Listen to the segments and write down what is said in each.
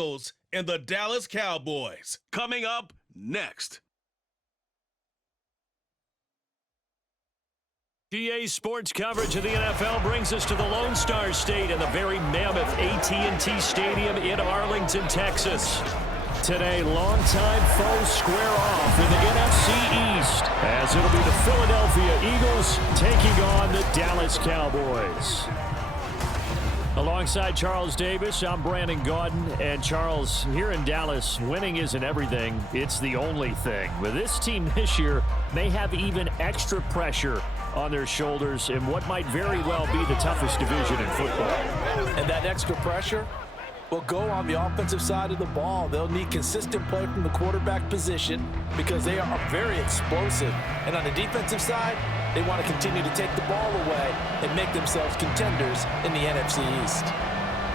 Eagles and the Dallas Cowboys. Coming up next. GA Sports coverage of the NFL brings us to the Lone Star State and the very mammoth AT&T Stadium in Arlington, Texas. Today, longtime foes square off in the NFC East as it'll be the Philadelphia Eagles taking on the Dallas Cowboys. Alongside Charles Davis, I'm Brandon Gaudin. And Charles, here in Dallas, winning isn't everything. It's the only thing. But this team this year may have even extra pressure on their shoulders in what might very well be the toughest division in football. And that extra pressure will go on the offensive side of the ball. They'll need consistent play from the quarterback position because they are very explosive. And on the defensive side, they want to continue to take the ball away and make themselves contenders in the NFC East.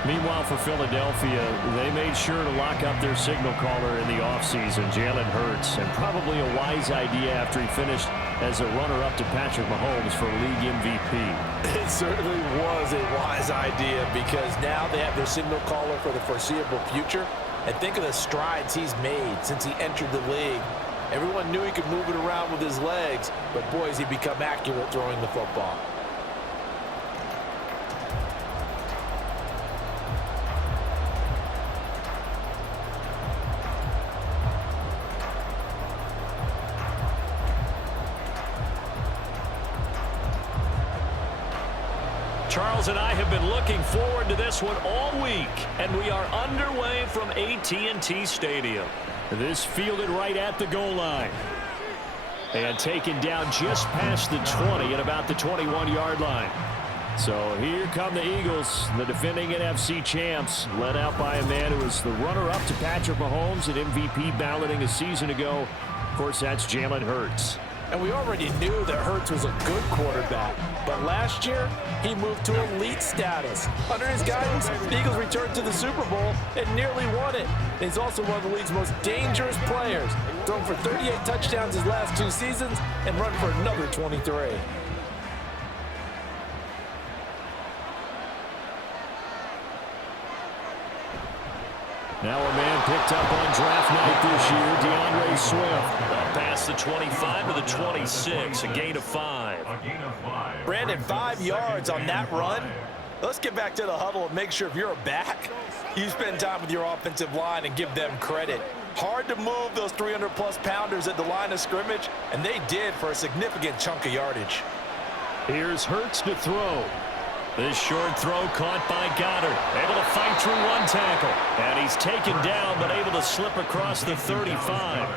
Meanwhile, for Philadelphia, they made sure to lock up their signal caller in the offseason, Jalen Hurts, and probably a wise idea after he finished as a runner-up to Patrick Mahomes for league MVP. It certainly was a wise idea because now they have their signal caller for the foreseeable future. And think of the strides he's made since he entered the league. Everyone knew he could move it around with his legs, but boy, has he become accurate throwing the football. Charles and I have been looking forward to this one all week, and we are underway from AT&T Stadium. This fielded right at the goal line. And taken down just past the 20 at about the 21-yard line. So here come the Eagles, the defending NFC champs, led out by a man who was the runner-up to Patrick Mahomes at MVP balloting a season ago. Of course, that's Jalen Hurts. And we already knew that Hurts was a good quarterback. But last year, he moved to elite status. Under his guidance, the Eagles returned to the Super Bowl and nearly won it. And he's also one of the league's most dangerous players. Thrown for 38 touchdowns his last 2 seasons and run for another 23. Now a man picked up on draft night this year, DeAndre Swift. Past the 25 to the 26, a gain of 5. Brandon, 5 yards on that run. Let's get back to the huddle and make sure if you're a back, you spend time with your offensive line and give them credit. Hard to move those 300-plus pounders at the line of scrimmage, and they did for a significant chunk of yardage. Here's Hurts to throw. This short throw caught by Goddard. Able to fight through 1 tackle. And he's taken down, but able to slip across the 35.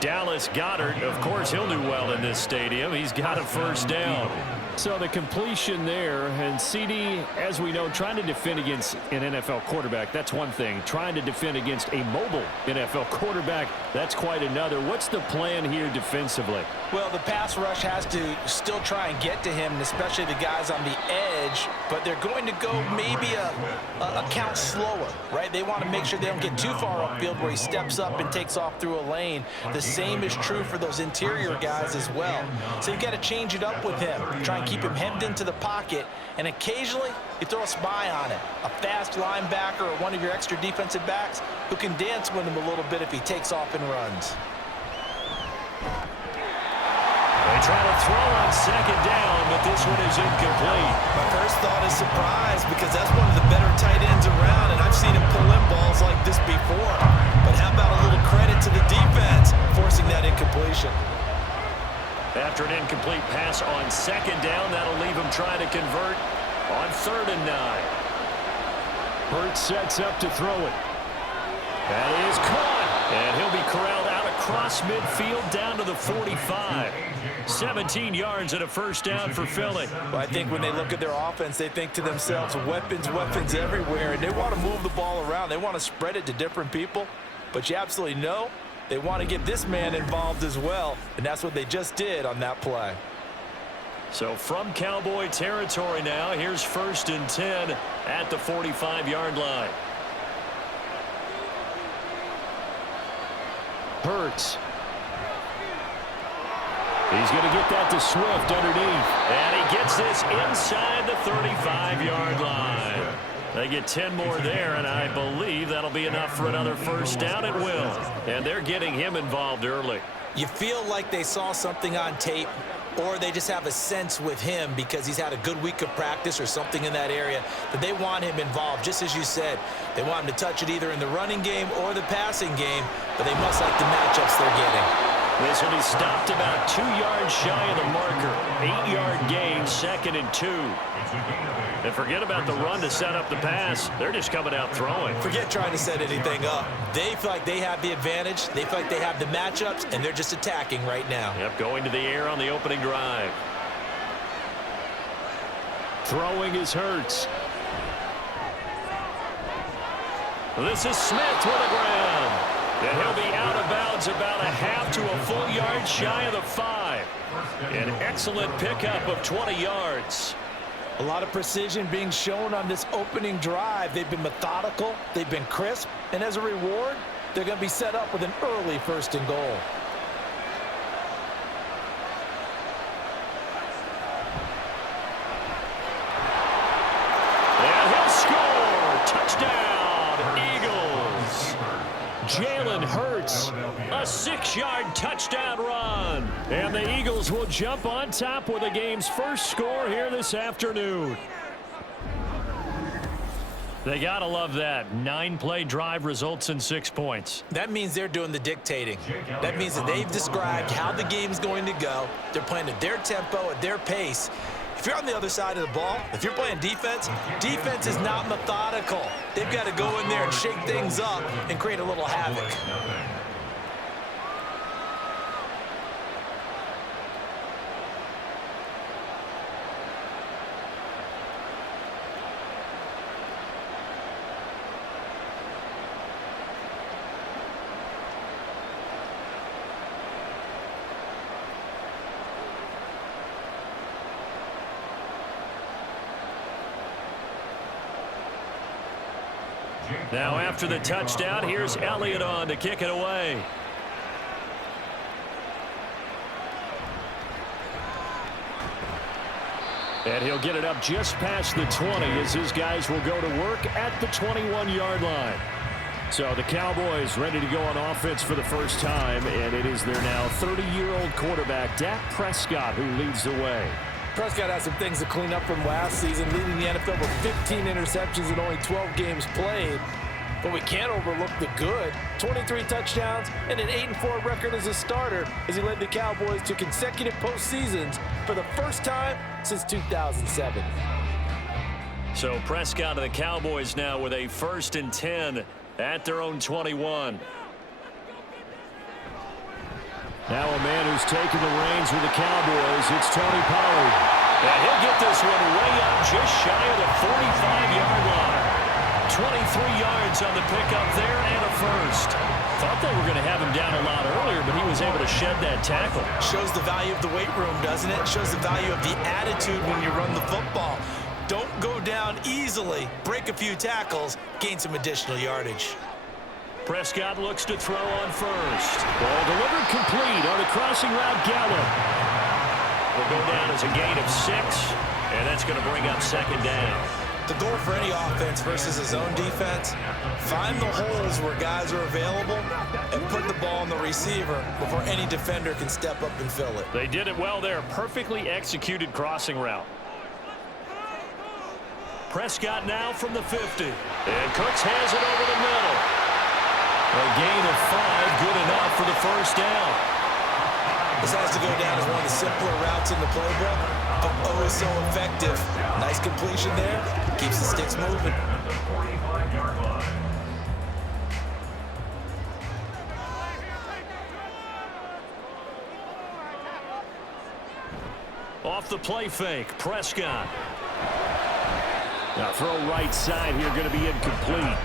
Dallas Goddard, of course, he'll do well in this stadium. He's got a first down. So the completion there, and CD, as we know, trying to defend against an NFL quarterback, that's one thing. Trying to defend against a mobile NFL quarterback, that's quite another. What's the plan here defensively? Well, the pass rush has to still try and get to him, especially the guys on the edge, but they're going to go maybe a count slower, right? They want to make sure they don't get too far upfield where he steps up and takes off through a lane. The same is true for those interior guys as well. So you've got to change it up with him. Try and keep him hemmed into the pocket, and occasionally you throw a spy on it. A fast linebacker or one of your extra defensive backs who can dance with him a little bit if he takes off and runs. They try to throw on second down, but this one is incomplete. My first thought is surprise because that's one of the better tight ends around, and I've seen him pull in balls like this before. But how about a little credit to the defense forcing that incompletion? After an incomplete pass on second down, that'll leave him trying to convert on 3rd and 9. Hurts sets up to throw it. That is caught, and he'll be corralled out across midfield down to the 45. 17 yards and a first down for Philly. Well, I think when they look at their offense, they think to themselves, weapons, weapons everywhere, and they want to move the ball around. They want to spread it to different people, but you absolutely know they want to get this man involved as well, and that's what they just did on that play. So from Cowboy territory now, here's 1st and 10 at the 45-yard line. Hurts. He's going to get that to Swift underneath. And he gets this inside the 35-yard line. They get 10 more there, and I believe that'll be enough for another first down. It will. And they're getting him involved early. You feel like they saw something on tape, or they just have a sense with him because he's had a good week of practice or something in that area that they want him involved. Just as you said, they want him to touch it either in the running game or the passing game, but they must like the matchups they're getting. This one, he stopped about 2 yards shy of the marker. 8-yard gain, 2nd and 2. And forget about the run to set up the pass. They're just coming out throwing. Forget trying to set anything up. They feel like they have the advantage. They feel like they have the matchups, and they're just attacking right now. Yep, going to the air on the opening drive. Throwing is Hurts. This is Smith with the ground. And he'll be out of bounds about a half to a full yard shy of the 5. An excellent pickup of 20 yards. A lot of precision being shown on this opening drive. They've been methodical, they've been crisp, and as a reward, they're going to be set up with an early 1st and goal. And he'll score! Touchdown, Eagles! Jalen Hurts, a 6-yard touchdown run. And the Eagles will jump on top with the game's first score here this afternoon. They got to love that. 9-play drive results in 6 points. That means they're doing the dictating. That means that they've described how the game's going to go. They're playing at their tempo, at their pace. If you're on the other side of the ball, if you're playing defense, defense is not methodical. They've got to go in there and shake things up and create a little havoc. Now after the touchdown, here's Elliott on to kick it away. And he'll get it up just past the 20 as his guys will go to work at the 21-yard line. So the Cowboys ready to go on offense for the first time, and it is their now 30-year-old quarterback, Dak Prescott, who leads the way. Prescott has some things to clean up from last season, leading the NFL with 15 interceptions in only 12 games played. But we can't overlook the good. 23 touchdowns and an 8-4 record as a starter as he led the Cowboys to consecutive postseasons for the first time since 2007. So Prescott and the Cowboys now with a 1st and 10 at their own 21. Now a man who's taken the reins with the Cowboys, it's Tony Pollard. And he'll get this one way up just shy of the 45-yard line. 23 yards on the pickup there and a first. Thought they were going to have him down a lot earlier, but he was able to shed that tackle. Shows the value of the weight room, doesn't it? Shows the value of the attitude when you run the football. Don't go down easily. Break a few tackles, gain some additional yardage. Prescott looks to throw on first. Ball delivered complete on the crossing route. Gallup will go down as a gain of 6, and that's going to bring up 2nd down. The goal for any offense versus his own defense, find the holes where guys are available and put the ball on the receiver before any defender can step up and fill it. They did it well there. Perfectly executed crossing route. Prescott now from the 50. And Cooks has it over the middle. A gain of 5, good enough for the first down. This has to go down as one of the simpler routes in the playbook, but oh so effective. Nice completion there. Keeps the sticks moving. Off the play fake, Prescott. Now throw right side here, going to be incomplete.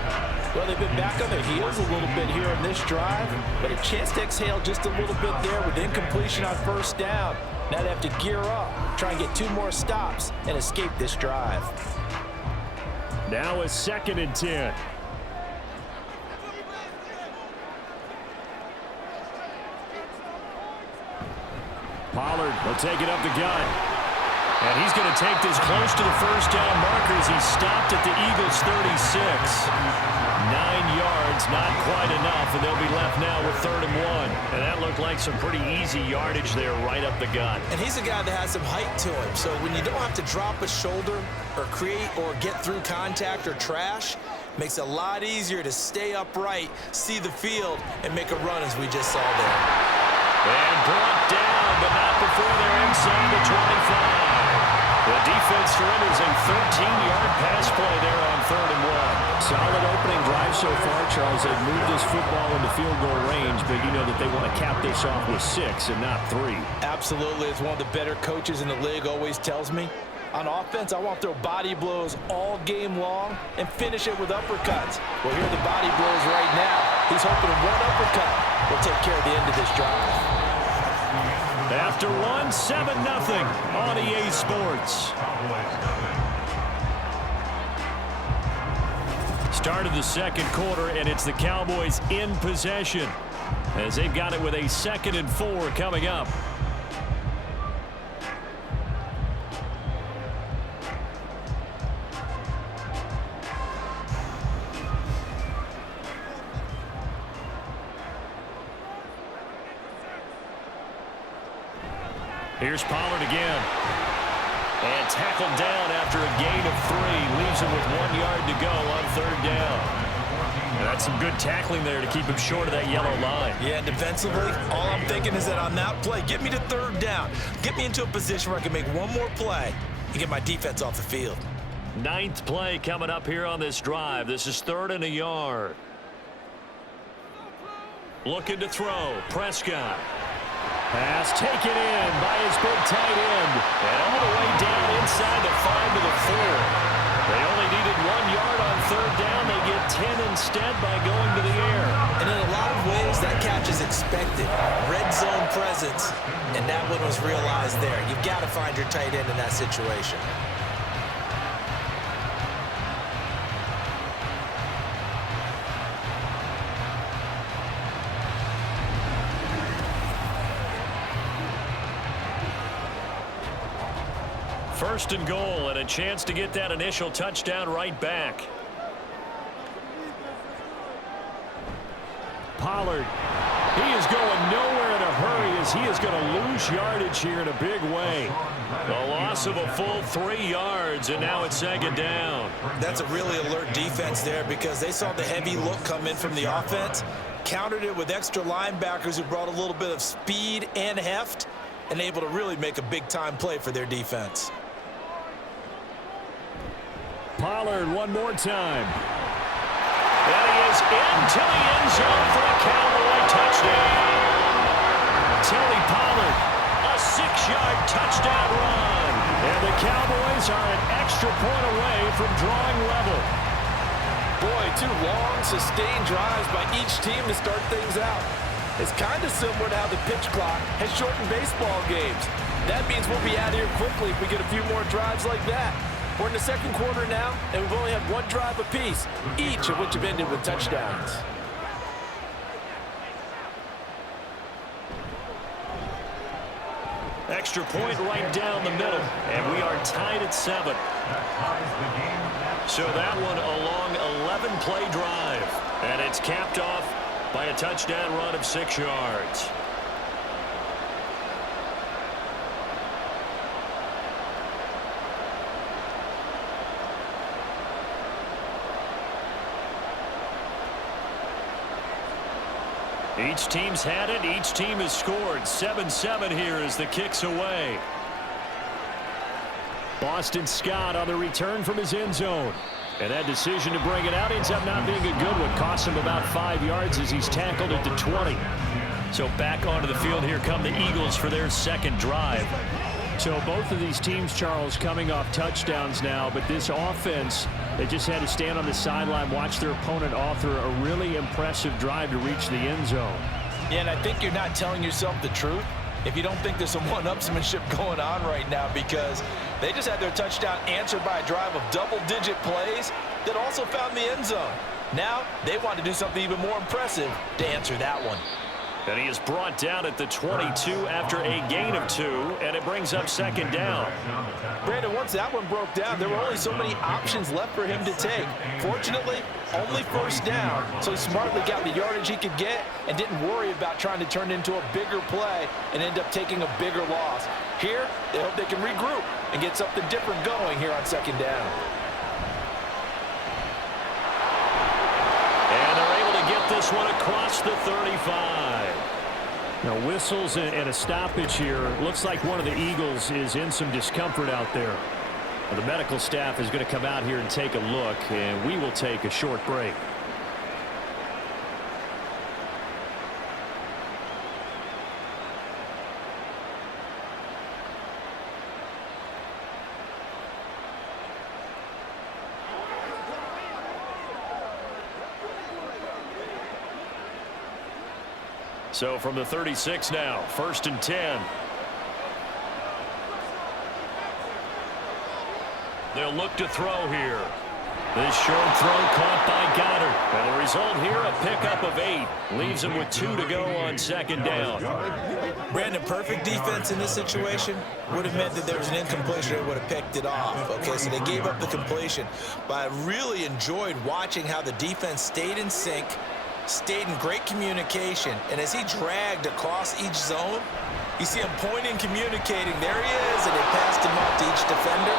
Well, they've been back on their heels a little bit here in this drive, but a chance to exhale just a little bit there with incompletion on first down. Now they have to gear up, try and get 2 more stops, and escape this drive. Now a 2nd and 10. Pollard will take it up the gut. And he's going to take this close to the first down marker as he stopped at the Eagles' 36. 9 yards, not quite enough, and they'll be left now with 3rd and 1. And that looked like some pretty easy yardage there right up the gut. And he's a guy that has some height to him, so when you don't have to drop a shoulder or create or get through contact or trash, makes it a lot easier to stay upright, see the field, and make a run as we just saw there. And brought down, but not before they're inside the 25. The defense surrenders a 13-yard pass play there on 3rd and 1. Solid opening drive so far, Charles. They've moved this football into field goal range, but you know that they want to cap this off with 6 and not 3. Absolutely. It's one of the better coaches in the league always tells me. On offense, I want to throw body blows all game long and finish it with uppercuts. Well, here are the body blows right now. He's hoping one uppercut will take care of the end of this drive. After 1, 7-0 on EA Sports. Start of the second quarter, and it's the Cowboys in possession as they've got it with a 2nd and 4 coming up. Here's Pollard again. And tackled down after a gain of 3. Leaves him with 1 yard to go on 3rd down. And that's some good tackling there to keep him short of that yellow line. Yeah, defensively, all I'm thinking is that on that play, get me to 3rd down. Get me into a position where I can make one more play and get my defense off the field. 9th play coming up here on this drive. This is 3rd and a yard. Looking to throw. Prescott. Pass taken in by his big tight end. And all the way down inside the 5 to the 4. They only needed 1 yard on 3rd down. They get 10 instead by going to the air. And in a lot of ways, that catch is expected. Red zone presence. And that one was realized there. You've got to find your tight end in that situation. First and goal, and a chance to get that initial touchdown right back. Pollard, he is going nowhere in a hurry as he is going to lose yardage here in a big way. The loss of a full 3 yards, and now it's 2nd down. That's a really alert defense there because they saw the heavy look come in from the offense, countered it with extra linebackers who brought a little bit of speed and heft, and able to really make a big-time play for their defense. Pollard one more time. And he is into the end zone for a Cowboy touchdown. Tony Pollard, a 6-yard touchdown run. And the Cowboys are an extra point away from drawing level. Boy, 2 long, sustained drives by each team to start things out. It's kind of similar to how the pitch clock has shortened baseball games. That means we'll be out of here quickly if we get a few more drives like that. We're in the second quarter now, and we've only had 1 drive apiece, each of which have ended with touchdowns. Extra point right down the middle, and we are tied at 7. So that one a long 11-play drive, and it's capped off by a touchdown run of 6 yards. Each team's had it. Each team has scored. 7-7 here as the kick's away. Boston Scott on the return from his end zone. And that decision to bring it out ends up not being a good one. Costs him about 5 yards as he's tackled at the 20. So back onto the field here come the Eagles for their 2nd drive. So both of these teams, Charles, coming off touchdowns now, but this offense, they just had to stand on the sideline, watch their opponent author a really impressive drive to reach the end zone. Yeah, and I think you're not telling yourself the truth if you don't think there's some one-upsmanship going on right now, because they just had their touchdown answered by a drive of double-digit plays that also found the end zone. Now they want to do something even more impressive to answer that one. And he is brought down at the 22 after a gain of 2, and it brings up second down. Brandon, once that one broke down, there were only so many options left for him to take. Fortunately, only first down, so he smartly got the yardage he could get and didn't worry about trying to turn it into a bigger play and end up taking a bigger loss. Here, they hope they can regroup and get something different going here on second down. And they're able to get this one across the 35. Now, whistles and a stoppage here. Looks like one of the Eagles is in some discomfort out there. The medical staff is going to come out here and take a look, and we will take a short break. So from the 36 now, 1st and 10. They'll look to throw here. This short throw caught by Goddard. And the result here, a pickup of 8. Leaves him with 2 to go on second down. Brandon, perfect defense in this situation would have meant that there was an incompletion. They would have picked it off. Okay, so they gave up the completion. But I really enjoyed watching how the defense stayed in sync, stayed in great communication, and as he dragged across each zone, you see him pointing, communicating. There he is, and they passed him off to each defender.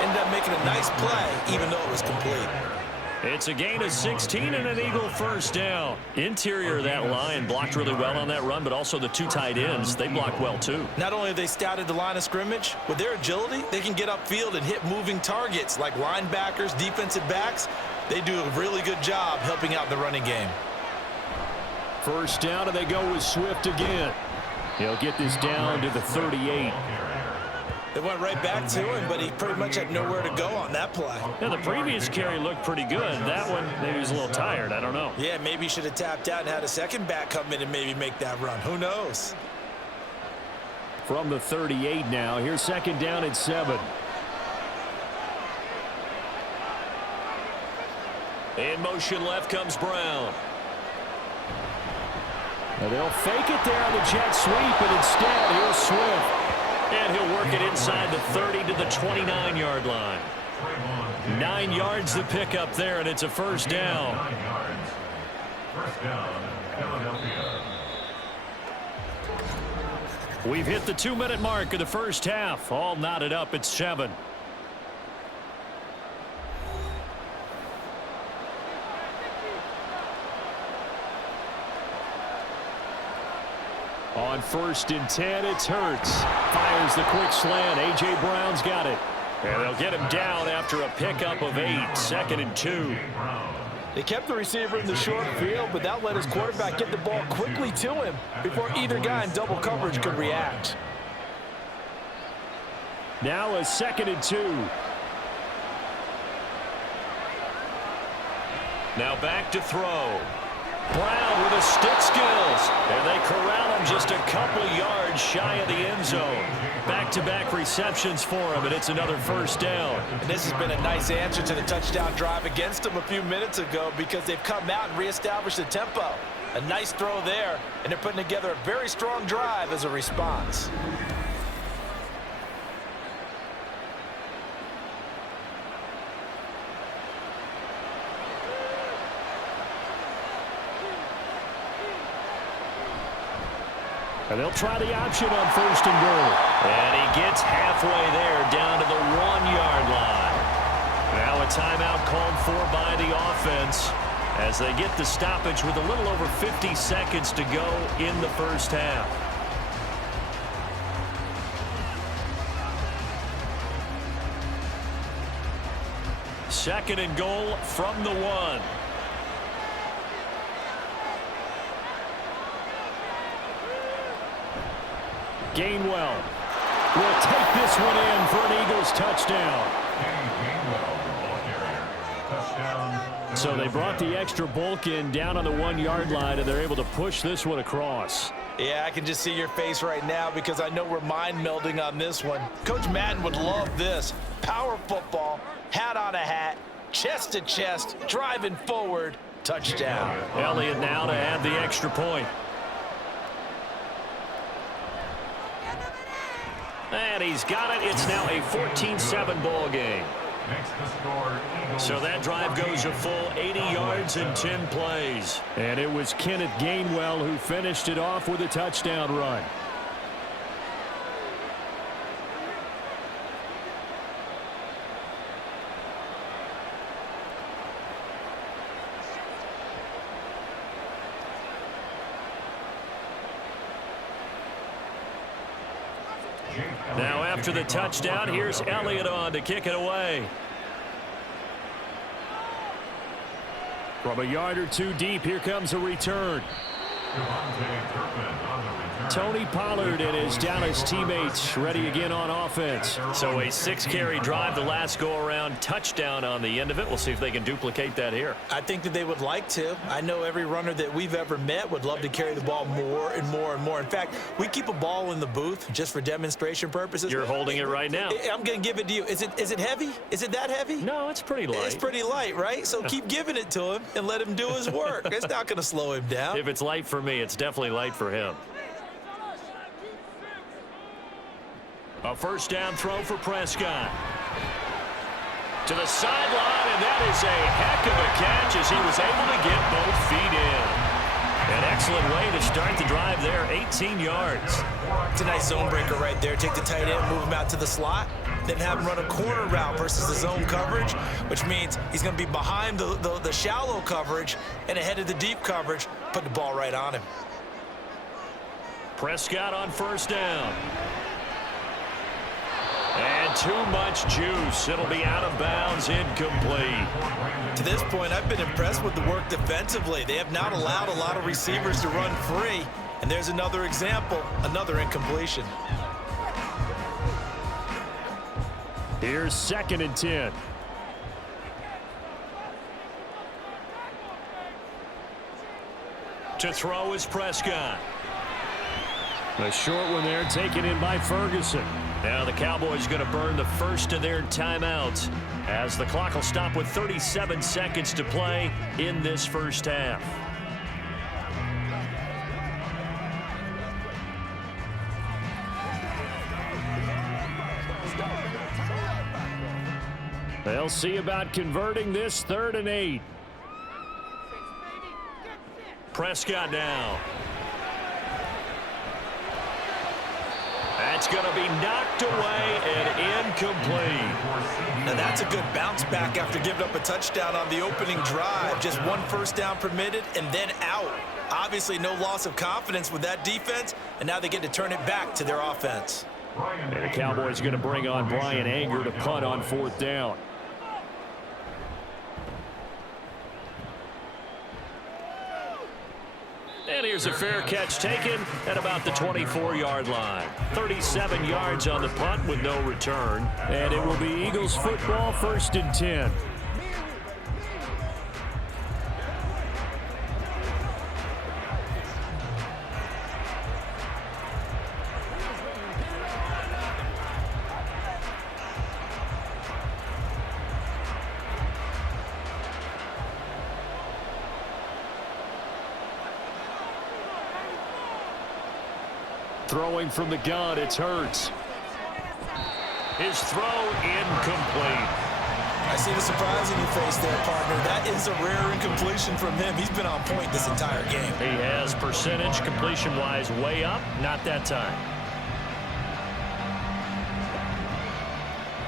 Ended up making a nice play, even though it was complete. It's a gain of 16 and an Eagle first down. Interior of that line blocked really well on that run, but also the 2 tight ends, they blocked well too. Not only have they scouted the line of scrimmage, with their agility, they can get upfield and hit moving targets like linebackers, defensive backs. They do a really good job helping out the running game. First down, and they go with Swift again. He'll get this down to the 38. They went right back to him, but he pretty much had nowhere to go on that play. Yeah, the previous carry looked pretty good. That one, maybe he was a little tired. I don't know. Yeah, maybe he should have tapped out and had a second back come in and maybe make that run. Who knows? From the 38 now, here's second down and 7. In motion left comes Brown. Now they'll fake it there on the jet sweep, but instead, here's Swift. And he'll work it inside the 30 to the 29-yard line. 9 yards to pick up there, and it's a first down. We've hit the 2-minute mark of the first half. All knotted up at 7. On 1st and 10, it's Hurts. Fires the quick slant. A.J. Brown's got it. And they'll get him down after a pickup of 8. 2nd and 2. They kept the receiver in the short field, but that let his quarterback get the ball quickly to him before either guy in double coverage could react. Now a 2nd and 2. Now back to throw. Brown with his stick skills. And they corral him just a couple yards shy of the end zone. Back-to-back receptions for him, and it's another first down. And this has been a nice answer to the touchdown drive against them a few minutes ago because they've come out and reestablished the tempo. A nice throw there, and they're putting together a very strong drive as a response. And they'll try the option on 1st and goal. And he gets halfway there down to the 1-yard line. Now a timeout called for by the offense as they get the stoppage with a little over 50 seconds to go in the first half. Second and goal from the 1. Gainwell will take this one in for an Eagles touchdown. So they brought the extra bulk in down on the 1-yard line, and they're able to push this one across. Yeah, I can just see your face right now because I know we're mind melding on this one. Coach Madden would love this. Power football, hat on a hat, chest to chest, driving forward, touchdown. Elliott now to add the extra point. And he's got it. It's now a 14-7 ball game. So that drive goes a full 80 yards and 10 plays. And it was Kenneth Gainwell who finished it off with a touchdown run. Now after the touchdown, here's Elliott on to kick it away. From a yard or two deep, here comes a return. Tony Pollard and his Dallas teammates ready again on offense. So a 6-carry drive, the last go-around, touchdown on the end of it. We'll see if they can duplicate that here. I think that they would like to. I know every runner that we've ever met would love to carry the ball more and more and more. In fact, we keep a ball in the booth just for demonstration purposes. You're holding it right now. I'm going to give it to you. Is it heavy? Is it that heavy? No, it's pretty light. It's pretty light, right? So keep giving it to him and let him do his work. It's not going to slow him down. If it's light for me, it's definitely light for him. A first down throw for Prescott. To the sideline, and that is a heck of a catch as he was able to get both feet in. An excellent way to start the drive there, 18 yards. It's a nice zone breaker right there. Take the tight end, move him out to the slot, then have him run a corner route versus the zone coverage, which means he's going to be behind the shallow coverage and ahead of the deep coverage. Put the ball right on him. Prescott on first down. And too much juice. It'll be out of bounds, incomplete. To this point, I've been impressed with the work defensively. They have not allowed a lot of receivers to run free. And there's another example, another incompletion. Here's 2nd and 10. To throw is Prescott. A short one there, taken in by Ferguson. Now the Cowboys going to burn the first of their timeouts as the clock will stop with 37 seconds to play in this first half. They'll see about converting this 3rd and 8. Prescott now. That's going to be knocked away and incomplete. Now that's a good bounce back after giving up a touchdown on the opening drive. Just one first down permitted and then out. Obviously no loss of confidence with that defense, and now they get to turn it back to their offense. And the Cowboys going to bring on Brian Anger to punt on 4th down. And here's a fair catch taken at about the 24-yard line. 37 yards on the punt with no return. And it will be Eagles football, 1st and 10. Throwing from the gun, it's Hurts. His throw incomplete. I see the surprise in your face there, partner. That is a rare incompletion from him. He's been on point this entire game. He has percentage completion-wise way up, not that time.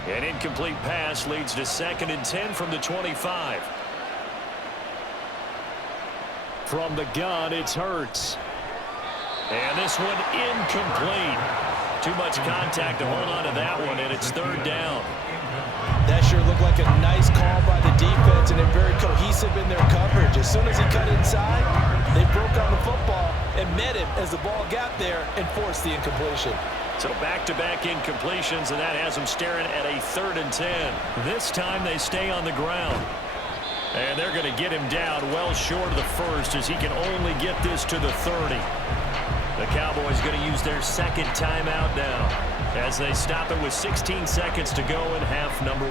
An incomplete pass leads to 2nd and 10 from the 25. From the gun, it's Hurts. And this one incomplete. Too much contact to hold on to that one, and it's 3rd down. That sure looked like a nice call by the defense, and they're very cohesive in their coverage. As soon as he cut inside, they broke on the football and met him as the ball got there and forced the incompletion. So back-to-back incompletions, and that has them staring at a 3rd and 10. This time they stay on the ground. And they're going to get him down well short of the first as he can only get this to the 30. The Cowboys going to use their 2nd timeout now as they stop it with 16 seconds to go in half number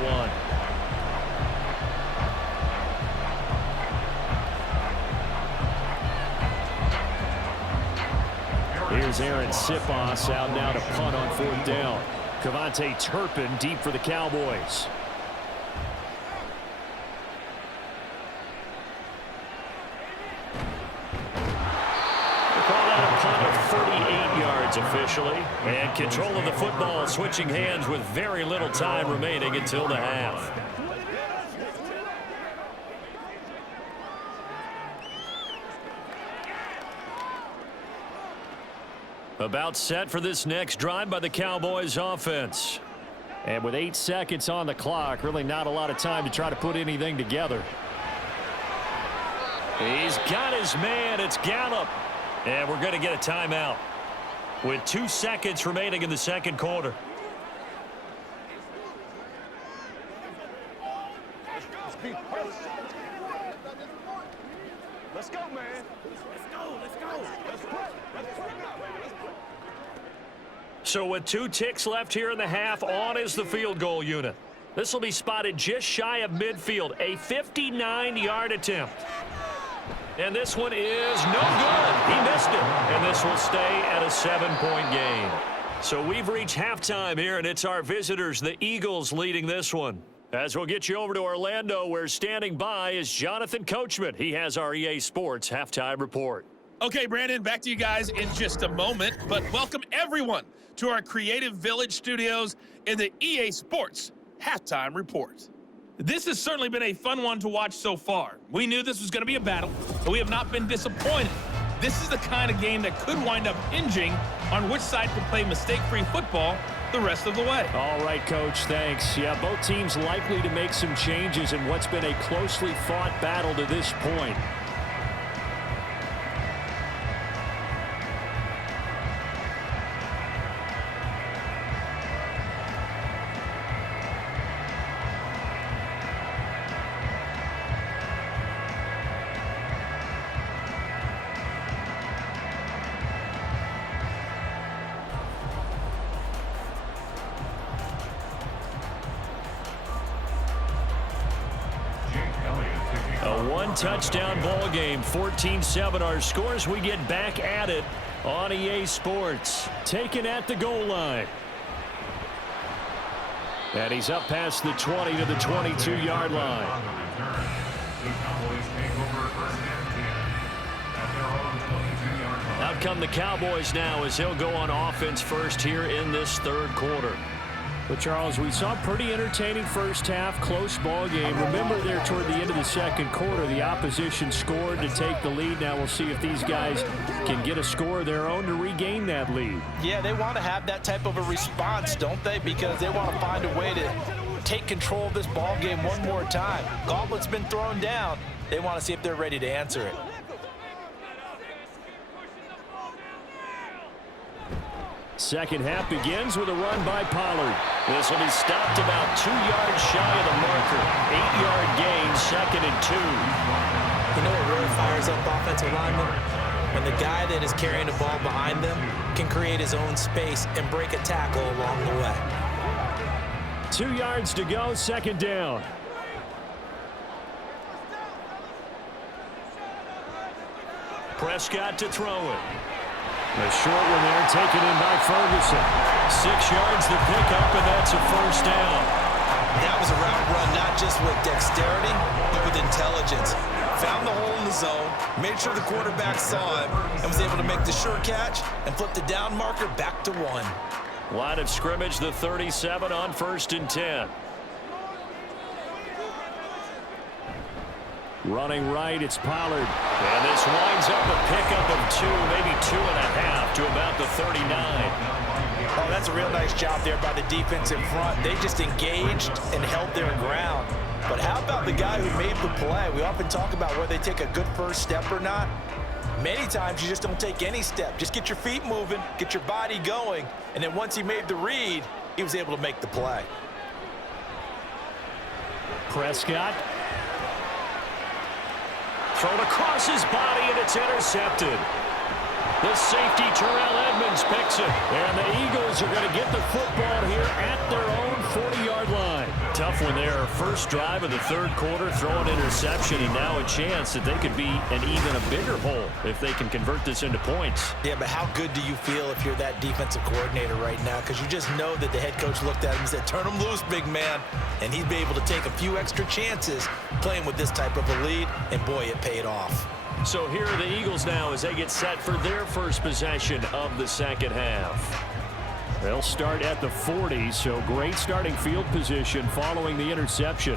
1. Here's Aaron Sipos out now to punt on 4th down. Cavante Turpin deep for the Cowboys. Call that a punt of 38 yards officially. And control of the football switching hands with very little time remaining until the half. About set for this next drive by the Cowboys offense. And with 8 seconds on the clock, really not a lot of time to try to put anything together. He's got his man. It's Gallup. And we're going to get a timeout with 2 seconds remaining in the second quarter. Let's go, man. Let's go. Let's go. Let's play. So with 2 ticks left here in the half, on is the field goal unit. This will be spotted just shy of midfield, a 59-yard attempt. And this one is no good. He missed it. And this will stay at a 7-point game. So we've reached halftime here, and it's our visitors, the Eagles, leading this one. As we'll get you over to Orlando, where standing by is Jonathan Coachman. He has our EA Sports halftime report. Okay, Brandon, back to you guys in just a moment, but welcome everyone to our Creative Village studios in the EA Sports halftime report. This has certainly been a fun one to watch so far. We knew this was going to be a battle, but we have not been disappointed. This is the kind of game that could wind up hinging on which side can play mistake-free football the rest of the way. All right, Coach, thanks. Yeah, both teams likely to make some changes in what's been a closely fought battle to this point. Touchdown ball game, 14-7 our scores. We get back at it on EA Sports. Taken at the goal line. And he's up past the 20 to the 22-yard line. Out come the Cowboys now as they'll go on offense first here in this third quarter. But, Charles, we saw a pretty entertaining first half, close ball game. Remember there toward the end of the second quarter, the opposition scored to take the lead. Now we'll see if these guys can get a score of their own to regain that lead. Yeah, they want to have that type of a response, don't they? Because they want to find a way to take control of this ball game one more time. Gauntlet's been thrown down. They want to see if they're ready to answer it. Second half begins with a run by Pollard. This will be stopped about 2 yards shy of the marker. 8-yard gain, 2nd and 2. You know what really fires up offensive linemen? When the guy that is carrying the ball behind them can create his own space and break a tackle along the way. 2 yards to go, 2nd down. Prescott to throw it. A short one there, taken in by Ferguson. 6 yards the pickup, and that's a first down. That was a route run, not just with dexterity, but with intelligence. Found the hole in the zone, made sure the quarterback saw him, and was able to make the sure catch and flip the down marker back to 1. Line of scrimmage, the 37 on 1st and 10. Running right, it's Pollard. And this winds up a pickup of 2, maybe 2.5 to about the 39. Oh, that's a real nice job there by the defense in front. They just engaged and held their ground. But how about the guy who made the play? We often talk about whether they take a good first step or not. Many times you just don't take any step. Just get your feet moving, get your body going, and then once he made the read, he was able to make the play. Prescott. Thrown across his body, and it's intercepted. The safety, Terrell Edmonds, picks it. And the Eagles are going to get the football here at their own 40-yard line. Tough one there. First drive of the third quarter, throw an interception, and now a chance that they could be an even a bigger hole if they can convert this into points. Yeah, but how good do you feel if you're that defensive coordinator right now? Because you just know that the head coach looked at him and said, turn him loose, big man. And he'd be able to take a few extra chances playing with this type of a lead, and boy, it paid off. So here are the Eagles now as they get set for their first possession of the second half. They'll start at the 40, so great starting field position following the interception.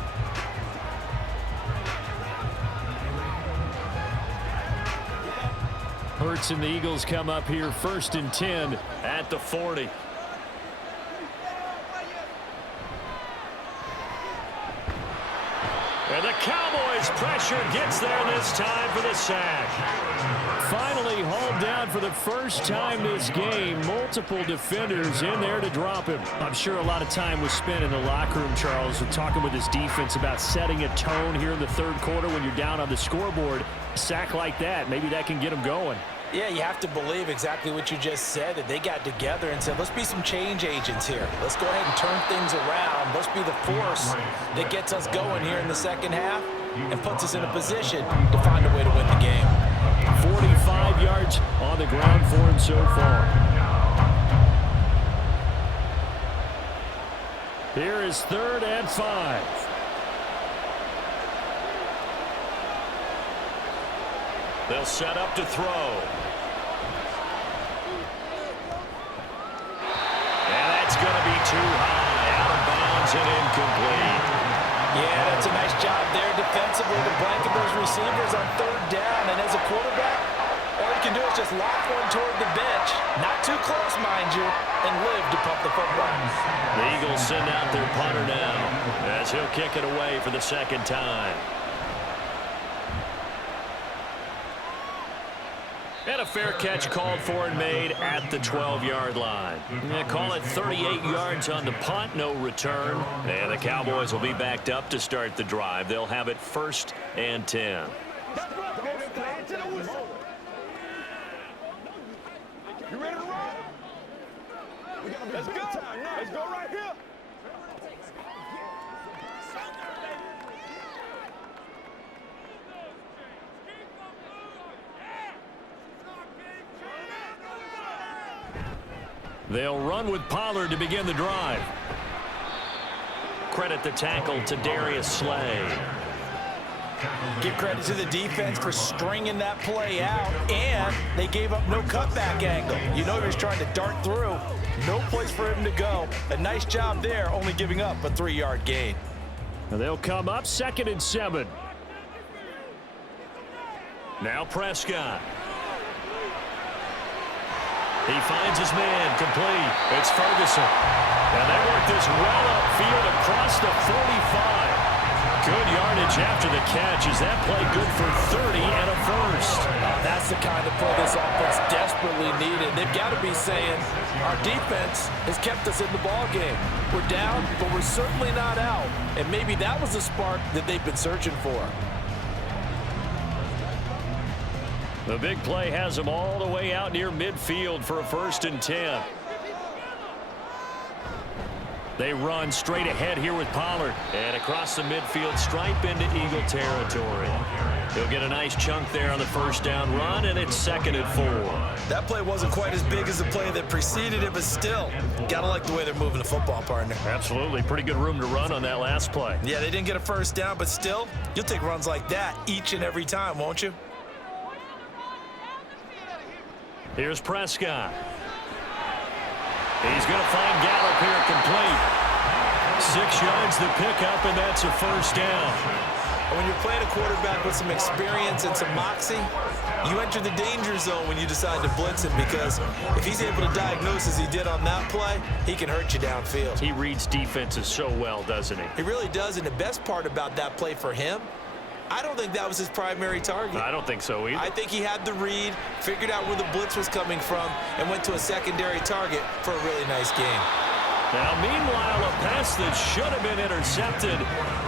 Hurts and the Eagles come up here 1st and 10 at the 40. And the Cowboys pressure gets there this time for the sack. Finally hauled down for the first time this game. Multiple defenders in there to drop him. I'm sure a lot of time was spent in the locker room, Charles, talking with his defense about setting a tone here in the third quarter when you're down on the scoreboard. A sack like that, maybe that can get them going. Yeah, you have to believe exactly what you just said, that they got together and said, let's be some change agents here. Let's go ahead and turn things around. Let's be the force that gets us going here in the second half and puts us in a position to find a way to win the game. 45 yards on the ground for him so far. Here is 3rd and 5. They'll set up to throw. And that's going to be too high. Out of bounds and incomplete. Yeah, that's a nice job there defensively to blanket those receivers on 3rd down. And as a quarterback, all you can do is just lock one toward the bench. Not too close, mind you, and live to pump the football. The Eagles send out their punter now as he'll kick it away for the second time. And a fair catch called for and made at the 12-yard line. Call it 38 yards on the punt, no return. And the Cowboys will be backed up to start the drive. They'll have it 1st and 10. You ready to run? Let's go. Let's go right here. They'll run with Pollard to begin the drive. Credit the tackle to Darius Slay. Give credit to the defense for stringing that play out, and they gave up no cutback angle. You know he was trying to dart through. No place for him to go. A nice job there, only giving up a 3-yard gain. They'll come up 2nd and 7. Now Prescott. He finds his man, complete. It's Ferguson. And they work this well upfield across the 45. Good yardage after the catch. Is that play good for 30 and a first? That's the kind of play this offense desperately needed. They've got to be saying, our defense has kept us in the ball game. We're down, but we're certainly not out. And maybe that was the spark that they've been searching for. The big play has them all the way out near midfield for a 1st and 10. They run straight ahead here with Pollard. And across the midfield stripe into Eagle territory. He'll get a nice chunk there on the 1st down run, and it's 2nd and 4. That play wasn't quite as big as the play that preceded it, but still, got to like the way they're moving the football, partner. Absolutely. Pretty good room to run on that last play. Yeah, they didn't get a 1st down, but still, you'll take runs like that each and every time, won't you? Here's Prescott. He's going to find Gallup here complete. 6 yards the pickup, and that's a 1st down. When you're playing a quarterback with some experience and some moxie, you enter the danger zone when you decide to blitz him, because if he's able to diagnose as he did on that play, he can hurt you downfield. He reads defenses so well, doesn't he? He really does, and the best part about that play for him, I don't think that was his primary target. I don't think so either. I think he had the read, figured out where the blitz was coming from, and went to a secondary target for a really nice game. Now, meanwhile, a pass that should have been intercepted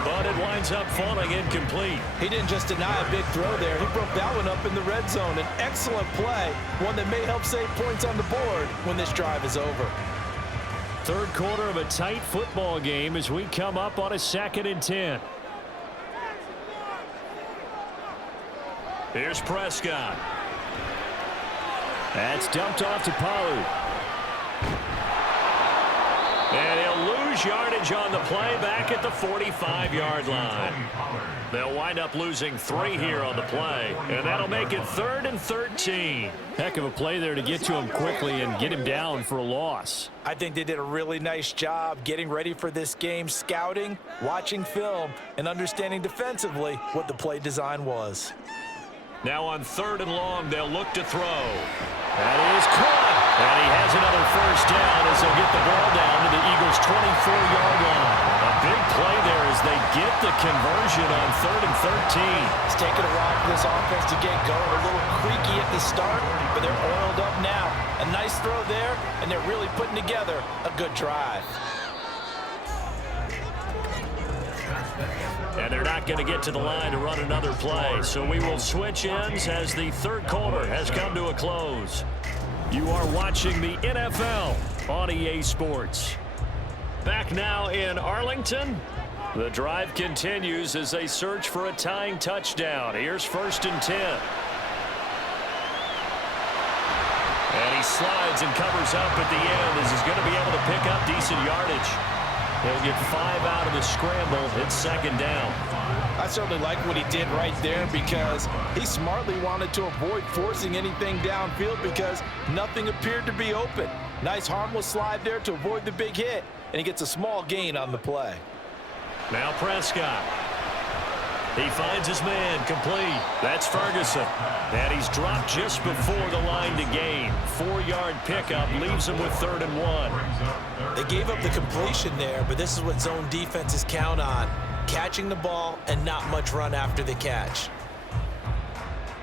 but it winds up falling incomplete. He didn't just deny a big throw there. He broke that one up in the red zone. An excellent play, one that may help save points on the board when this drive is over. Third quarter of a tight football game as we come up on a 2nd and 10. Here's Prescott. That's dumped off to Pollard. And he'll lose yardage on the play back at the 45-yard line. They'll wind up losing 3 here on the play, and that'll make it 3rd and 13. Heck of a play there to get to him quickly and get him down for a loss. I think they did a really nice job getting ready for this game, scouting, watching film, and understanding defensively what the play design was. Now on 3rd and long, they'll look to throw. That is caught. And he has another first down as they'll get the ball down to the Eagles' 24-yard line. A big play there as they get the conversion on 3rd and 13. It's taken a while for this offense to get going. A little creaky at the start, but they're oiled up now. A nice throw there, and they're really putting together a good drive. And they're not going to get to the line to run another play. So we will switch ends as the third quarter has come to a close. You are watching the NFL on EA Sports. Back now in Arlington. The drive continues as they search for a tying touchdown. Here's 1st and 10. And he slides and covers up at the end as he's going to be able to pick up decent yardage. He'll get 5 out of the scramble. It's 2nd down. I certainly like what he did right there because he smartly wanted to avoid forcing anything downfield because nothing appeared to be open. Nice harmless slide there to avoid the big hit, and he gets a small gain on the play. Now Prescott. He finds his man complete. That's Ferguson. And he's dropped just before the line to gain. 4-yard pickup leaves him with 3rd and 1. They gave up the completion there, but this is what zone defenses count on. Catching the ball and not much run after the catch.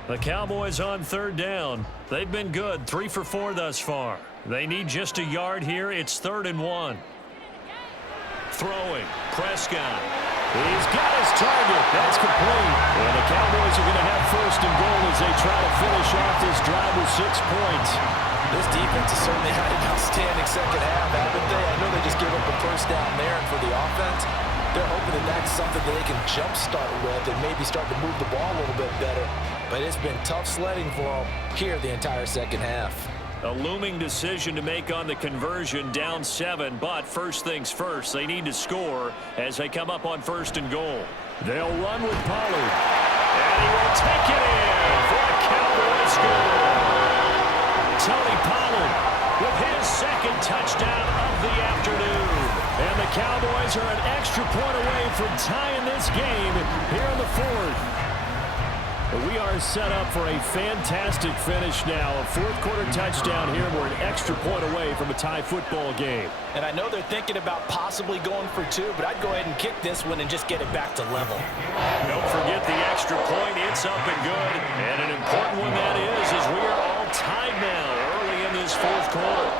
The Cowboys on 3rd down. They've been good, 3 for 4 thus far. They need just a yard here. It's 3rd and 1. Throwing. Prescott. He's got his target. That's complete. And the Cowboys are going to have 1st and goal as they try to finish off this drive with 6 points. This defense has certainly had an outstanding second half, haven't they? I know they just gave up a first down there, and for the offense, they're hoping that that's something that they can jumpstart with and maybe start to move the ball a little bit better. But it's been tough sledding for them here the entire second half. A looming decision to make on the conversion, down 7, but first things first, they need to score as they come up on 1st and goal. They'll run with Pollard, and he will take it in for a Cowboys score. Tony Pollard with his 2nd touchdown of the afternoon. And the Cowboys are an extra point away from tying this game here in the 4th. We are set up for a fantastic finish now. A 4th quarter touchdown here. We're an extra point away from a tie football game. And I know they're thinking about possibly going for 2, but I'd go ahead and kick this one and just get it back to level. Don't forget the extra point. It's up and good. And an important one that is, as we are all tied now early in this 4th quarter.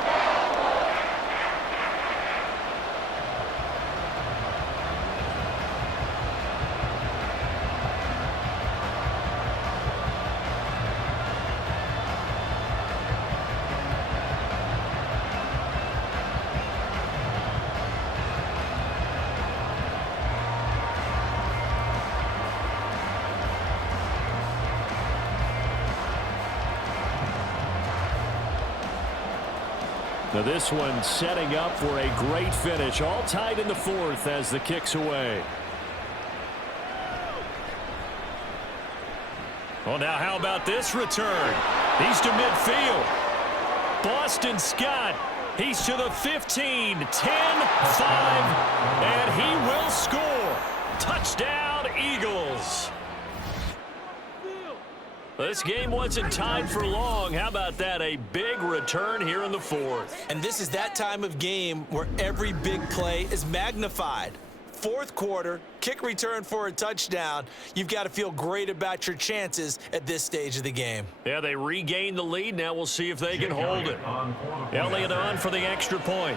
Now this one setting up for a great finish. All tied in the 4th as the kick's away. Well, now how about this return? He's to midfield. Boston Scott. He's to the 15, 10, 5, and he will score. Touchdown, Eagles. This game wasn't tied for long. How about that? A big return here in the 4th. And this is that time of game where every big play is magnified. 4th quarter, kick return for a touchdown. You've got to feel great about your chances at this stage of the game. Yeah, they regained the lead. Now we'll see if they can hold it. Elliott on for the extra point.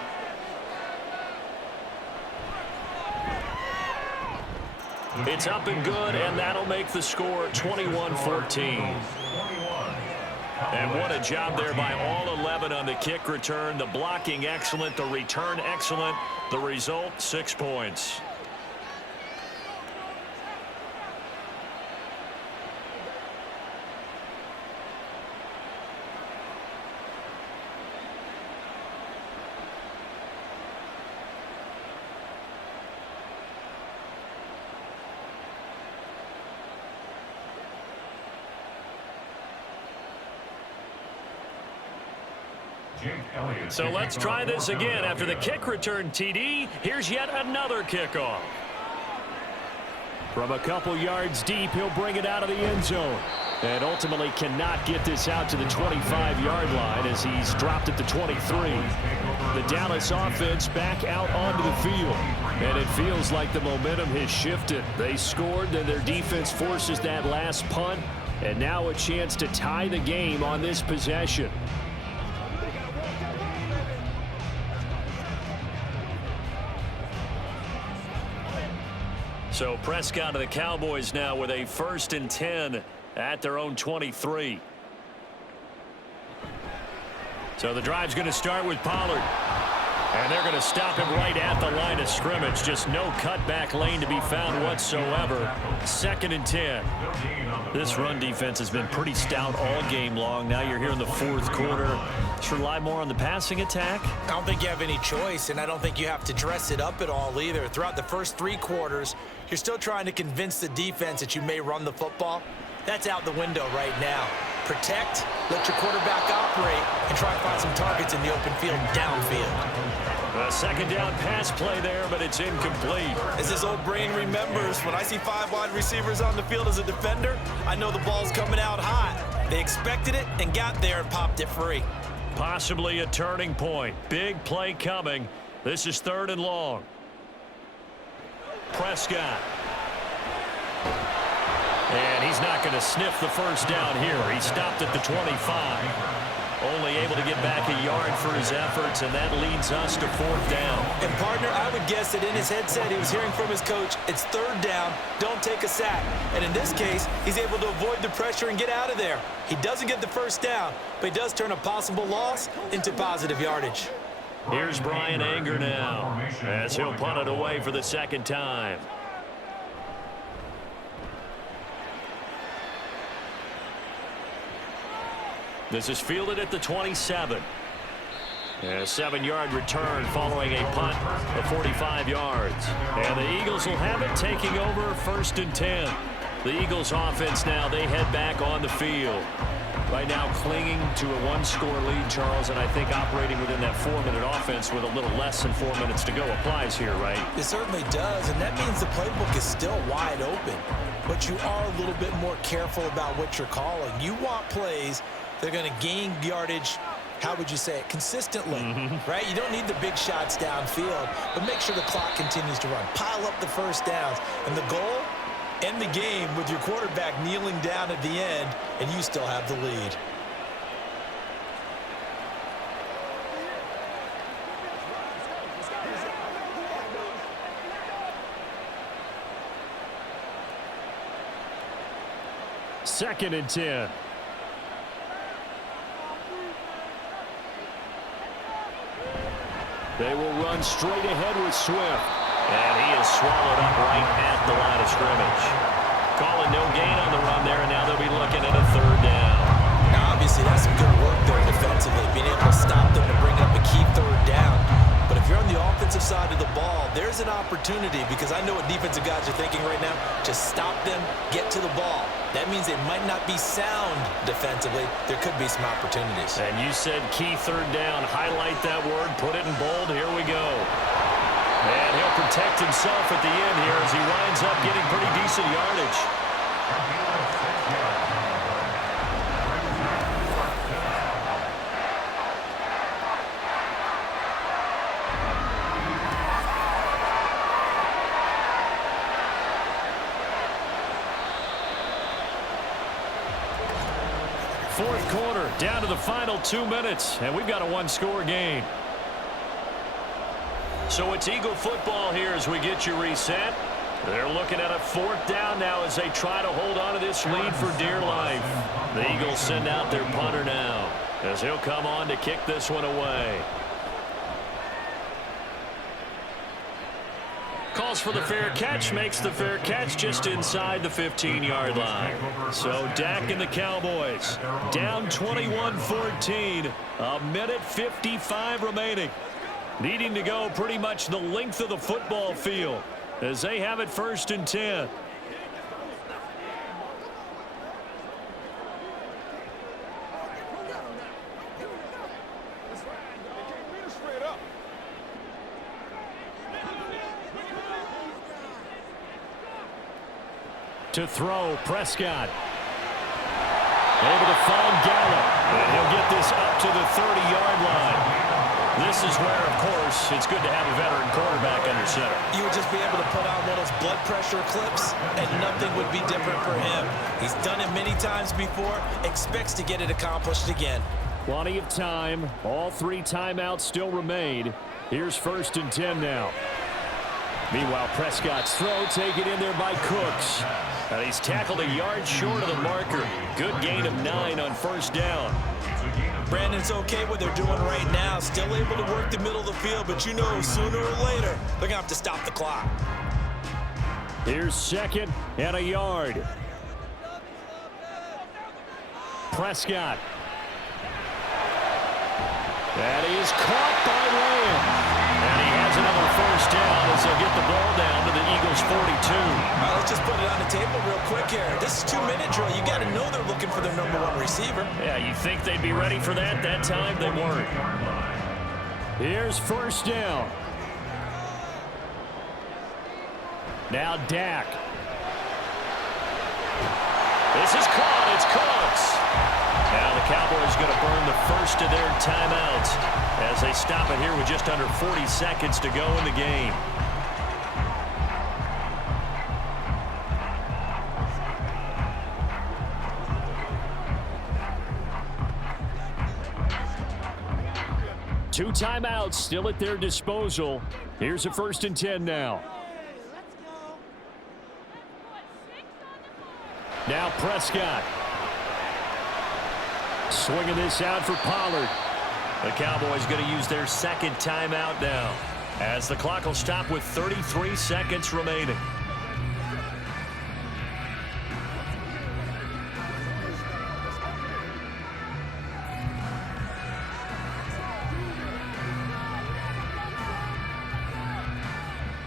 It's up and good, and that'll make the score 21-14. And what a job there by all 11 on the kick return. The blocking excellent, the return excellent. The result, 6 points. So let's try this again. After the kick return TD, here's yet another kickoff. From a couple yards deep, he'll bring it out of the end zone. And ultimately cannot get this out to the 25-yard line as he's dropped at the 23. The Dallas offense back out onto the field. And it feels like the momentum has shifted. They scored, then their defense forces that last punt. And now a chance to tie the game on this possession. So Prescott of the Cowboys now with a 1st and 10 at their own 23. So the drive's going to start with Pollard. And they're going to stop him right at the line of scrimmage. Just no cutback lane to be found whatsoever. 2nd and 10. This run defense has been pretty stout all game long. Now you're here in the 4th quarter. Should rely more on the passing attack? I don't think you have any choice, and I don't think you have to dress it up at all either. Throughout the first 3 quarters, you're still trying to convince the defense that you may run the football. That's out the window right now. Protect, let your quarterback operate, and try to find some targets in the open field downfield. A 2nd down pass play there, but it's incomplete. As his old brain remembers, when I see 5 wide receivers on the field as a defender, I know the ball's coming out hot. They expected it and got there and popped it free. Possibly a turning point. Big play coming. This is 3rd and long. Prescott. And he's not going to sniff the 1st down here. He stopped at the 25. Only able to get back a yard for his efforts, and that leads us to 4th down. And, partner, I would guess that in his headset he was hearing from his coach, it's 3rd down, don't take a sack. And in this case, he's able to avoid the pressure and get out of there. He doesn't get the 1st down, but he does turn a possible loss into positive yardage. Here's Brian Anger now as he'll punt it away for the 2nd time. This is fielded at the 27. And a 7-yard return following a punt of 45 yards. And the Eagles will have it, taking over 1st and 10. The Eagles offense now, they head back on the field. Right now clinging to a 1-score lead, Charles, and I think operating within that 4-minute offense with a little less than 4 minutes to go applies here, right? It certainly does, and that means the playbook is still wide open. But you are a little bit more careful about what you're calling. You want plays they're going to gain yardage, how would you say it, consistently, right? You don't need the big shots downfield, but make sure the clock continues to run. Pile up the 1st downs. And the goal, end the game with your quarterback kneeling down at the end, and you still have the lead. Second and 10. They will run straight ahead with Swift. And he is swallowed up right at the line of scrimmage. Calling no gain on the run there, and now they'll be looking at a 3rd down. Now, obviously, that's some good work there defensively, being able to stop them and bring up a key 3rd down. But if you're on the offensive side of the ball, there's an opportunity, because I know what defensive guys are thinking right now. Just stop them, get to the ball. That means they might not be sound defensively. There could be some opportunities. And you said key 3rd down. Highlight that word. Put it in bold. Here we go. And he'll protect himself at the end here as he winds up getting pretty decent yardage. Fourth quarter, down to the final 2 minutes, and we've got a 1-score game. So it's Eagle football here as we get you reset. They're looking at a 4th down now as they try to hold on to this lead for dear life. The Eagles send out their punter now as he'll come on to kick this one away. Calls for the fair catch, makes the fair catch just inside the 15-yard line. So Dak and the Cowboys down 21-14, a minute 55 remaining. Needing to go pretty much the length of the football field as they have it 1st and 10. To throw, Prescott. Able to find Gallup. And he'll get this up to the 30-yard line. This is where, of course, it's good to have a veteran quarterback under center. You would just be able to put on one of those blood pressure clips, and nothing would be different for him. He's done it many times before, expects to get it accomplished again. Plenty of time. All 3 timeouts still remain. Here's 1st and 10 now. Meanwhile, Prescott's throw taken in there by Cooks. And he's tackled a yard short of the marker. Good gain of 9 on 1st down. Brandon's okay what they're doing right now. Still able to work the middle of the field, but you know sooner or later they're going to have to stop the clock. Here's 2nd and a yard. Prescott. That is caught by Lamb. And he has another 1st down as they'll get the ball down to the Eagles' 42. All right, let's just put it on the table real quick here. This is 2-minute drill. You got to know they're looking for their #1 receiver. Yeah, you think they'd be ready for that time? They weren't. Here's 1st down. Now Dak. This is caught. It's Cooks. Now the Cowboys going to burn the 1st of their timeouts as they stop it here with just under 40 seconds to go in the game. Two timeouts still at their disposal. Here's a 1st and 10 now. Now Prescott. Swinging this out for Pollard. The Cowboys going to use their 2nd timeout now as the clock will stop with 33 seconds remaining.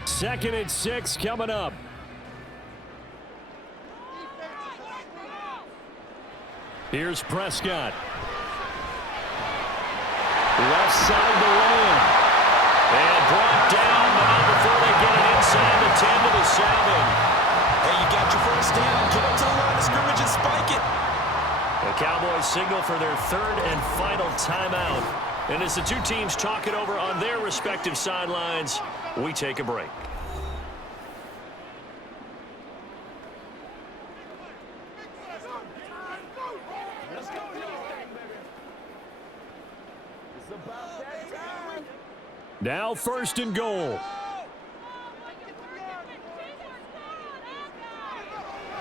Second and 6 coming up. Here's Prescott. Left side to Lamb. And brought down, but not before they get it inside the 10 to the 7. Hey, you got your 1st down. Get up to the line of scrimmage and spike it. The Cowboys signal for their 3rd and final timeout. And as the two teams talk it over on their respective sidelines, we take a break. Now 1st and goal.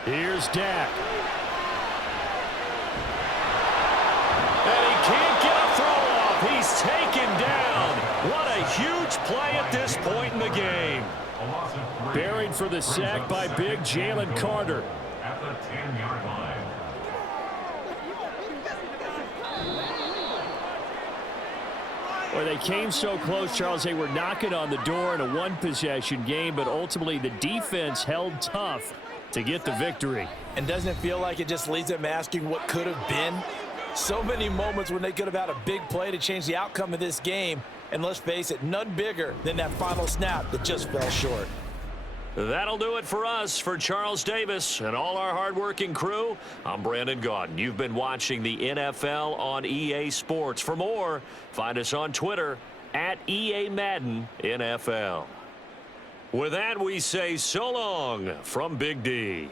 Here's Dak. And he can't get a throw off. He's taken down. What a huge play at this point in the game. Buried for the sack by big Jalen Carter. At the 10-yard line. Well, they came so close, Charles. They were knocking on the door in a one-possession game, but ultimately the defense held tough to get the victory. And doesn't it feel like it just leaves them asking what could have been? So many moments when they could have had a big play to change the outcome of this game. And let's face it, none bigger than that final snap that just fell short. That'll do it for us. For Charles Davis and all our hardworking crew, I'm Brandon Gaudin. You've been watching the NFL on EA Sports. For more, find us on Twitter at EA Madden NFL. With that, we say so long from Big D.